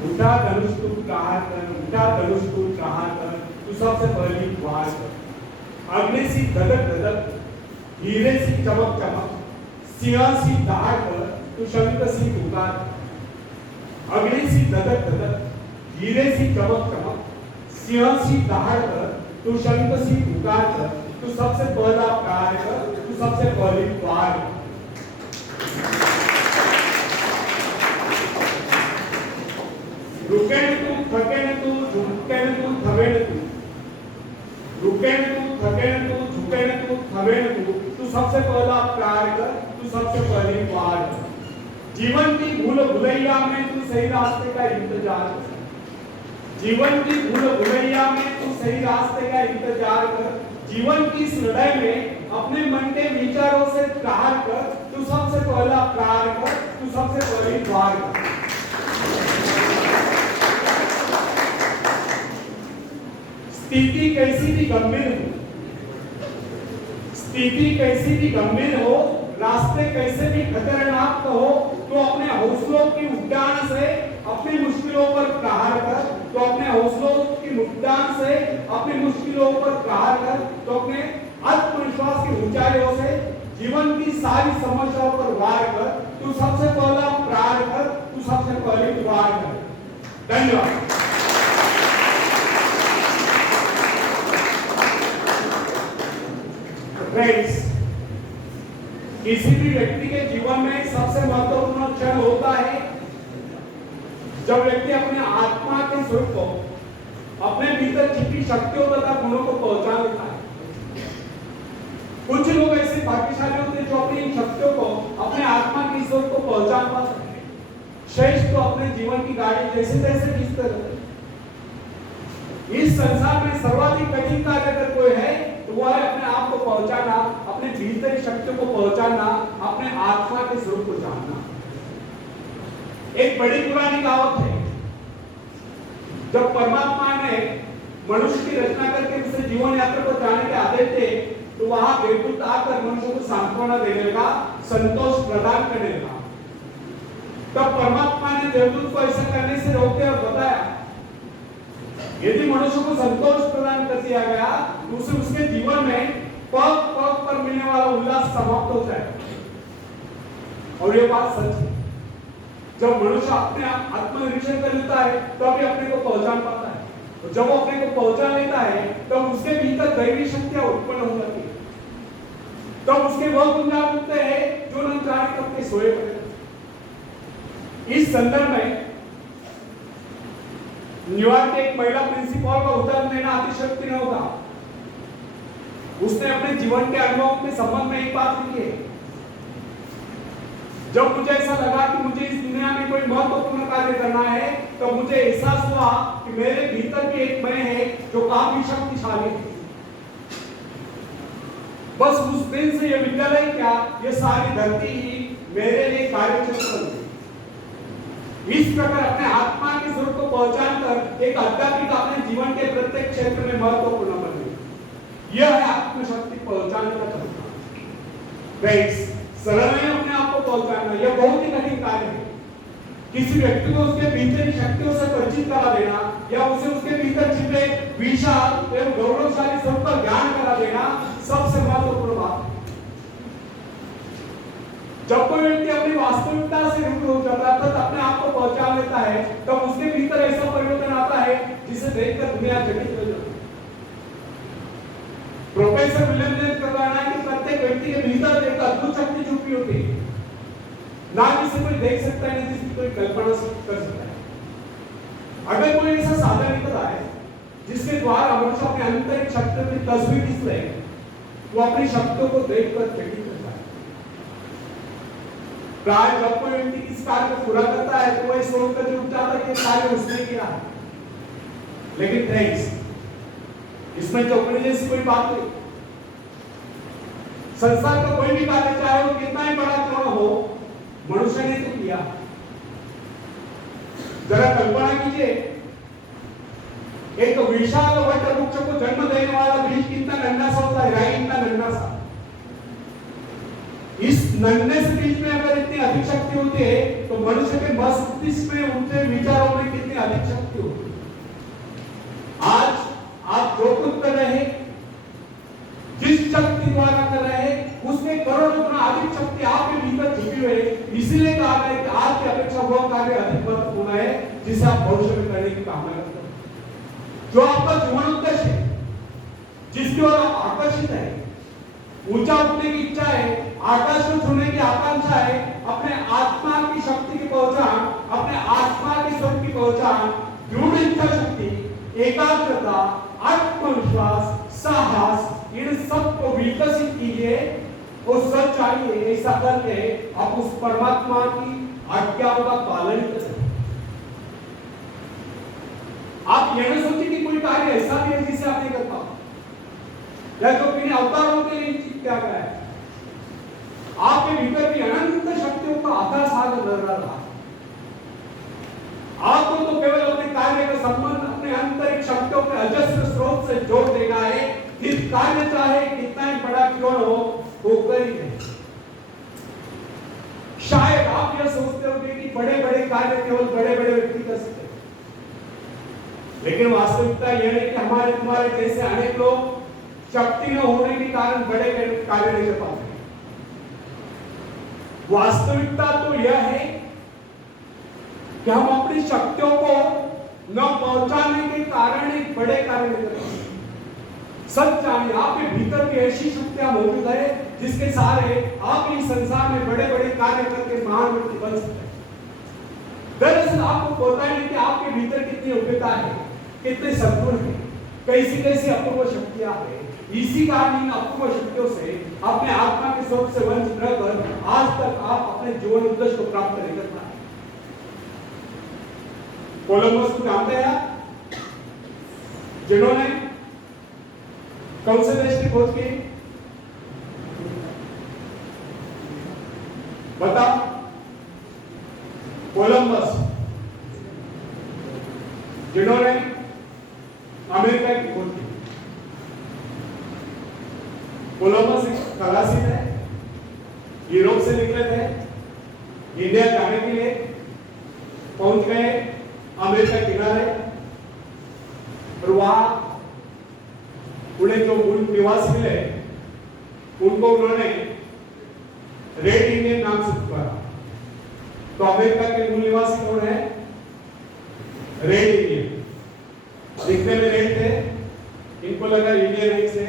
उठा धनुष तू प्रहार कर, उठा धनुष तू प्रहार कर, तू सबसे पहली वार कर। अग्नि सी धधक धधक, हीरे सी चमक चमक, सिंह सी दहाड़ कर, तू शंख सी पुकार कर। अग्नि सी धधक धधक, हीरे सी चमक चमक, सिंह सी दहाड़ कर, तू शंख सी पुकार कर, तू सबसे पहला प्रहार कर, तू सबसे पहली वार कर। रुकेन तू थकेन तू झुकेन तू थवेन तू, रुकेन तू थकेन तू झुकेन तू थवेन तू, तू सबसे पहला प्रहार कर, तू सबसे पहली वार कर। जीवन की भूल भुलैया में तू सही रास्ते का इंतजार कर, जीवन की भूल भुलैया में तू सही रास्ते का इंतजार कर। जीवन की इस लड़ाई में अपने मन के विचारों से प्रहार कर, तू सबसे पहला प्रहार कर, तू सबसे पहली वार कर। स्थिति कैसी भी गंभीर हो, स्थिति कैसी भी गंभीर हो, रास्ते कैसे भी खतरनाक हो, तो अपने हौसलों की उड़ान से अपनी मुश्किलों पर प्रहार कर, तो अपने हौसलों की उड़ान से अपनी मुश्किलों पर प्रहार कर, तो अपने आत्मविश्वास की ऊंचाइयों से जीवन की सारी समस्याओं पर वार कर, तू सबसे पहला प्रहार कर, तू सबसे पहली वार कर। धन्यवाद। फ्रेंड्स, किसी भी व्यक्ति के जीवन में सबसे महत्वपूर्ण क्षण होता है जब व्यक्ति अपने आत्मा के स्वरूप को, अपने भीतर छिपी शक्तियों तथा गुणों को पहचान लेता है। कुछ लोग ऐसे भाग्यशाली होते हैं जो अपनी इन शक्तियों को, अपने आत्मा के स्वरूप को पहचान पाते हैं। शेष तो अपने जीवन की गाड़ी जैसे तैसे खींचते रहते हैं। इस संसार में सर्वाधिक कठिन कार्य अगर कोई है तो वह है अपने आप को पहचानना, अपने भीतरी शक्तियों को पहचानना, अपने आत्मा के स्वरूप को जानना। एक बड़ी पुरानी कहावत है, जब परमात्मा ने मनुष्य की रचना करके उसे जीवन यात्रा पर जाने के आदेश थे, तो वहां देवदूत आकर मनुष्य को सांत्वना देने लगा, संतोष प्रदान करने लगा। तब परमात्मा ने देवदूत को ऐसा करने से रोक दिया और बताया, यदि मनुष्य को संतोष प्रदान कर दिया गया तो उसे उसके जीवन में पग पग पर मिलने वाला उल्लास समाप्त हो जाएगा। और ये बात सच है। जब मनुष्य अपने आत्मनिरीक्षण कर लेता है तभी अपने को पहचान पाता है, और जब वो अपने को पहचान लेता है तब उसके भीतर दैवी शक्तियां उत्पन्न हो जाती है। तब उसके वह गुण जाग उठते हैं जो न जाने कब के सोए पड़े। इस संदर्भ में न्यूयॉर्क के एक महिला प्रिंसिपल का उदाहरण देना अतिशयोक्ति न होगा। उसने अपने जीवन के अनुभव के संबंध में एक बात लिखी है, जब मुझे ऐसा लगा कि मुझे इस दुनिया में कोई महत्वपूर्ण कार्य करना है, तो मुझे एहसास हुआ कि मेरे भीतर भी एक मैं है जो काफी शक्तिशाली है। बस उस दिन से यह विद्यालय क्या, ये सारी धरती ही मेरे लिए कार्यक्षेत्र बन गई। इस प्रकार अपने आत्मा के स्वरूप को पहचान कर एक अध्यात्मिक अपने जीवन के प्रत्येक क्षेत्र में महत्वपूर्ण बन गई। यह है आत्मशक्ति पहचानने का तरीका। फ्रेंड्स, सरल नहीं अपने आप को पहचानना, यह बहुत ही कठिन कार्य है। किसी व्यक्ति को उसके भीतरी शक्तियों से परिचित करा देना या उसे उसके भीतर छिपे विशाल एवं गौरवशाली स्वरूप का ज्ञान करा देना सबसे महत्वपूर्ण बात है। जब कोई व्यक्ति अपनी वास्तविकता से रूबरू हो जाता है, तब अपने आप को पहचान लेता है, तब उसके भीतर ऐसा परिवर्तन आता है जिसे देखकर दुनिया चकित हो जाती है। प्रोफेसर विलियम जेम्स का कहना है कि प्रत्येक व्यक्ति के भीतर एक अद्भुत शक्ति छुपी होती है, ना जिसे कोई देख सकता है, ना जिसकी कोई कल्पना कर सकता है। अगर कोई ऐसा साधन निकला है जिसके द्वारा मनुष्य अपने आंतरिक शक्तियों की तस्वीर खींच ले, वो अपनी शक्तियों को देखकर चकित होता है। प्राय जब कोई व्यक्ति किस कार्य को पूरा करता है तो वह सोचकर उठ जाता है कि कार्य उसने किया है। लेकिन फ्रेंड्स, इसमें चौकड़ी जैसी कोई बात नहीं। संसार का कोई भी कार्य, चाहे वो कितना ही बड़ा क्यों न हो, मनुष्य ने तो किया। जरा कल्पना कीजिए, एक विशाल वट वृक्ष को जन्म देने वाला बीज कितना नन्हा सा होता है, राई इतना नन्हा सा। इस नन्हे से बीज में अगर इतनी अधिक शक्ति होती है तो मनुष्य के मस्तिष्क में उनके विचारों में कितनी अधिक शक्ति होती है। आज आप जो कुछ कर रहे हैं, जिस शक्ति द्वारा कर रहे हैं, उसमें करोड़ों गुना अधिक शक्ति आपके भीतर छुपी हुई है। इसीलिए कहा गया है कि आज की अपेक्षा वह कार्य अधिक महत्वपूर्ण है जिसे आप भविष्य में करने की कामना करते हैं। जो आपका जीवन उद्देश्य है, जिसकी ओर आप आकर्षित है, ऊंचा उठने की इच्छा है, आकाश को छूने की आकांक्षा है, अपने आत्मा की शक्ति की पहचान, अपने आत्मा के स्वरूप की पहचान, दृढ़ इच्छा शक्ति, एकाग्रता, आत्मविश्वास, साहस, इन सबको विकसित कीजिए और सच चाहिए। ऐसा करके आप उस परमात्मा की आज्ञाओं का पालन कर सकते। आप यह न सोचिए कि कोई कार्य ऐसा भी है जिसे आप नहीं कर पाओ, या जो किन्हीं अवतारों के लिए क्या है। आपके भीतर भी अनंत शक्तियों का अथाह सागर लहरा रहा है। आपको तो केवल अपने कार्य का संबंध अपने आंतरिक शक्तियों के अजस्र स्रोत से जोड़ देना है। फिर कार्य चाहे कितना ही बड़ा क्यों न हो, वो कर ही नहीं। शायद आप यह सोचते होंगे कि बड़े बड़े कार्य केवल बड़े बड़े व्यक्ति कर सकते हैं, लेकिन वास्तविकता यह है कि हमारे तुम्हारे जैसे अनेक लोग शक्ति न होने के कारण बड़े कार्य नहीं कर पाते। वास्तविकता तो यह है कि हम अपनी शक्तियों को न पहुंचाने के कारण एक बड़े कार्य नहीं कर पाते। सच जानिए, आपके भीतर भी ऐसी शक्तियां मौजूद है जिसके सहारे आप इस संसार में बड़े बड़े कार्य करके महान व्यक्ति बन सकते हैं। दरअसल आपको पता है कि आपके भीतर कितनी योग्यता है, कितने सद्गुण है, कैसी कैसी अपूर्व शक्तियां हैं। इसी कारण इन अपूर्व शक्तियों से अपने आत्मा के स्वरूप से वंचित रहकर आज तक आप अपने जीवन उद्देश्य को प्राप्त नहीं कर पाए। कोलंबस को जानते हैं आप, जिन्होंने कौन से देश की खोज की? बताओ। कोलंबस, जिन्होंने अमेरिका की खोज की। कोलंबस एक खलासी थे, यूरोप से निकले थे, इंडिया जाने के लिए पहुंच गए अमेरिका किनारे, और वहां उन्हें जो मूल निवासी मिले उनको उन्होंने रेड इंडियन नाम से पुकारा। तो अमेरिका के मूल निवासी कौन है? Red Indian. दिखने में रेड थे, इनको लगा इंडियन है से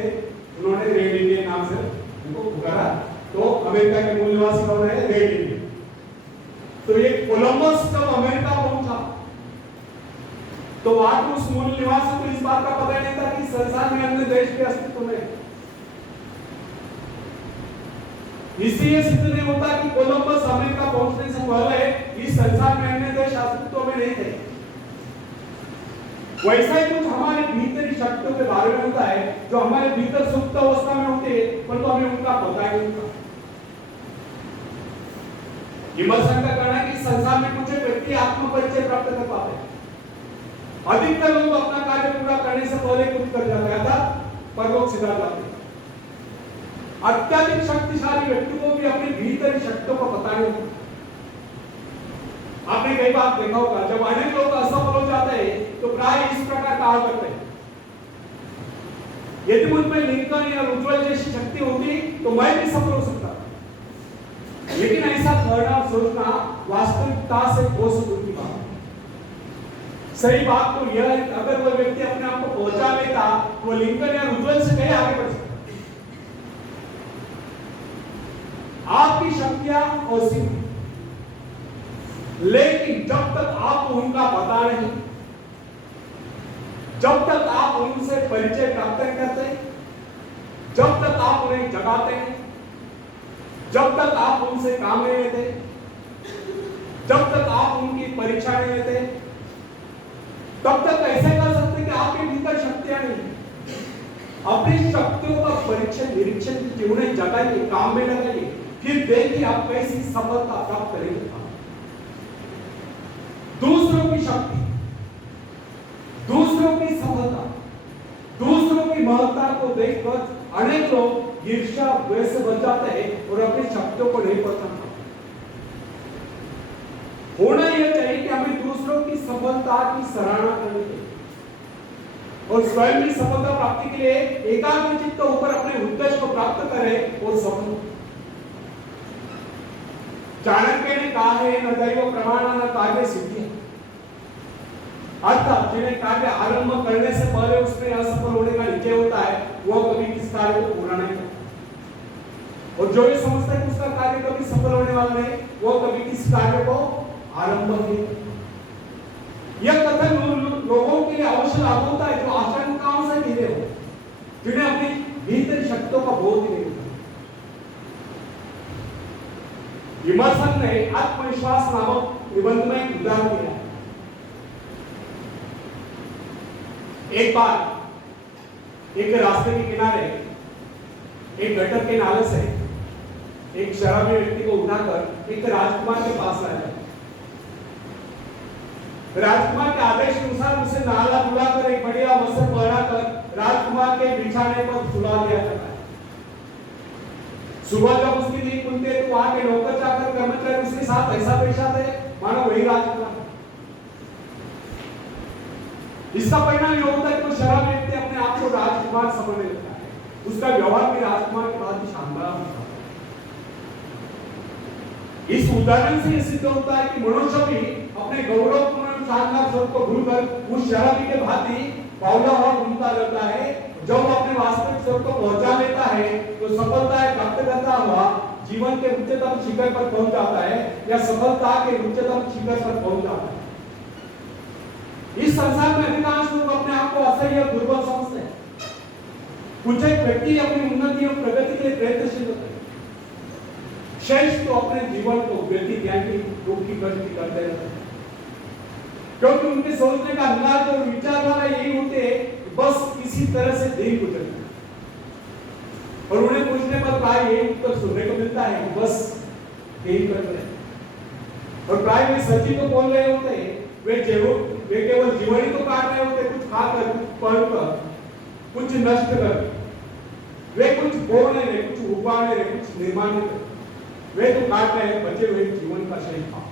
उन्होंने रेड इंडियन नाम से उनको पुकारा। तो अमेरिका के मूल निवासी कौन है? Red Indian. तो ये कोलंबस जब अमेरिका पहुंचा तो वहां के उस मूल निवासी को इस बात का पता नहीं था कि संसार में अन्य देश के अस्तित्व में। इसलिए सिद्ध नहीं होता कि कोलंबस अमेरिका पहुंचने से पहले इस संसार में अन्य देश अस्तित्व में नहीं थे। वैसा ही कुछ हमारे भीतरी शक्तियों के बारे में होता है जो हमारे भीतर सुप्त अवस्था में होते हैं, परंतु तो हमें उनका पता ही नहीं होता। विमर्शन का कहना है कि संसार में कुछ व्यक्ति आत्म परिचय प्राप्त कर पाते हैं। अधिकतर लोग अपना कार्य पूरा करने से पहले कुछ कर जाते हैं, परलोक सिधा जाते हैं। अत्यधिक शक्तिशाली व्यक्ति को भी अपनी भीतरी शक्तियों का पता नहीं होता। आपने कई बार देखा होगा, जब अनेक लोग असफल हो जाते हैं तो प्राय इस प्रकार कहा करते हैं, यदि मुझ में लिंकन या उज्जवल जैसी शक्ति होती तो मैं भी सफल हो सकता। लेकिन ऐसा करना और सोचना वास्तविकता से बहुत दूर की बात है। सही बात तो यह है कि अगर वह व्यक्ति अपने आप को पहुंचा लेता वो लिंकन या उज्जवल से कहीं आगे बढ़ सकता। आपकी शक्तियां असीम, लेकिन जब तक आप उनका पता नहीं, जब तक आप उनसे परिचय प्राप्त नहीं करते, जब तक आप उन्हें जगाते हैं, जब तक आप उनसे काम नहीं लेते, जब तक आप उनकी परीक्षा नहीं लेते, तब तक ऐसे कर सकते कि आपके भीतर शक्तियां नहीं। अपनी शक्तियों का परीक्षण निरीक्षण कीजिए, उन्हें जगाइए, काम में लगाइए, फिर देखिए आप कैसी सफलता प्राप्त करेंगे। दूसरों की शक्ति, दूसरों की सफलता, दूसरों की महत्ता को देखकर अनेक लोग ईर्ष्या द्वेष से बच जाते हैं और अपनी शक्तियों को नहीं पहचान पाते। होना यह चाहिए कि हमें दूसरों की सफलता की सराहना करनी चाहिए और स्वयं की सफलता प्राप्ति के लिए एकाग्रचित्त होकर अपने उद्देश्य को प्राप्त करें और सफल। चाणक्य ने कहा है, न दैव प्रमाण न कार्य सिद्धि। अर्थात जिन्हें कार्य आरंभ करने से पहले उसमें असफल होने का निश्चय होता है, वो कभी किस कार्य को पूरा नहीं करता। और जो ये समझता है कि उसका कार्य कभी सफल होने वाला नहीं, वो कभी किस कार्य को आरंभ नहीं करता। यह कथन लोगों के लिए अवश्य लागू होता है जो आशंकाओं से घिरे हो, जिन्हें अपनी भीतर शक्तियों का बोध ही नहीं होता। विमर्शन ने आत्मविश्वास नामक निबंध में एक उदाहरण दिया है। एक बार एक रास्ते के किनारे एक गटर के नाले से एक शराबी व्यक्ति को उठाकर एक राजकुमार के पास लाया। राजकुमार के आदेश के अनुसार उसे नाला धुलाकर एक बढ़िया वस्त्र पहनाकर राजकुमार के बिछाने पर सुला दिया जाता है। सुबह जब उसकी नींद खुलती है तो वहां के नौकर चाकर कर्मचारी उसके साथ ऐसा पेश आते हैं मानो वही राजकुमार। इसका परिणाम यह होता है कि शराबी व्यक्ति अपने आप को राजकुमार समझने लगता है। उसका व्यवहार भी राजकुमार के बाद शानदार होता है। इस उदाहरण से यह सिद्ध होता है कि मनुष्य भी अपने गौरवपूर्ण शानदार स्वरूप को भूलकर उस शराबी के भांति बावला हुआ घूमता रहता है। जब अपने वास्तविक स्वरूप को पहुंचा लेता है तो सफलता प्राप्त करता हुआ जीवन के उच्चतम शिखर पर पहुंच जाता है या सफलता के उच्चतम शिखर पर पहुंच जाता है। इस संसार में अधिकांश लोग अपने आप को असह्य और दुर्बल समझते हैं। कुछ एक व्यक्ति अपनी उन्नति और प्रगति के लिए प्रयत्नशील होते हैं। शेष तो अपने जीवन को व्यक्ति ज्ञान की दुख की प्रगति करते रहते हैं, क्योंकि उनके सोचने का अंदाज और विचारधारा यही होते हैं कि बस किसी तरह से दिन गुजरना। और उन्हें पूछने पर प्राय यही उत्तर सुनने को मिलता है कि बस यही कर रहे हैं। और प्राय वे सच्ची तो बोल रहे होते हैं, वे केवल जीवन ही तो काट रहे होते, कुछ खाकर, कुछ पढ़कर, कुछ नष्ट कर। वे कुछ बोल नहीं रहे, कुछ उगा नहीं रहे, कुछ निर्माण नहीं कर। वे तो काट रहे बचे हुए जीवन का शेष भाग।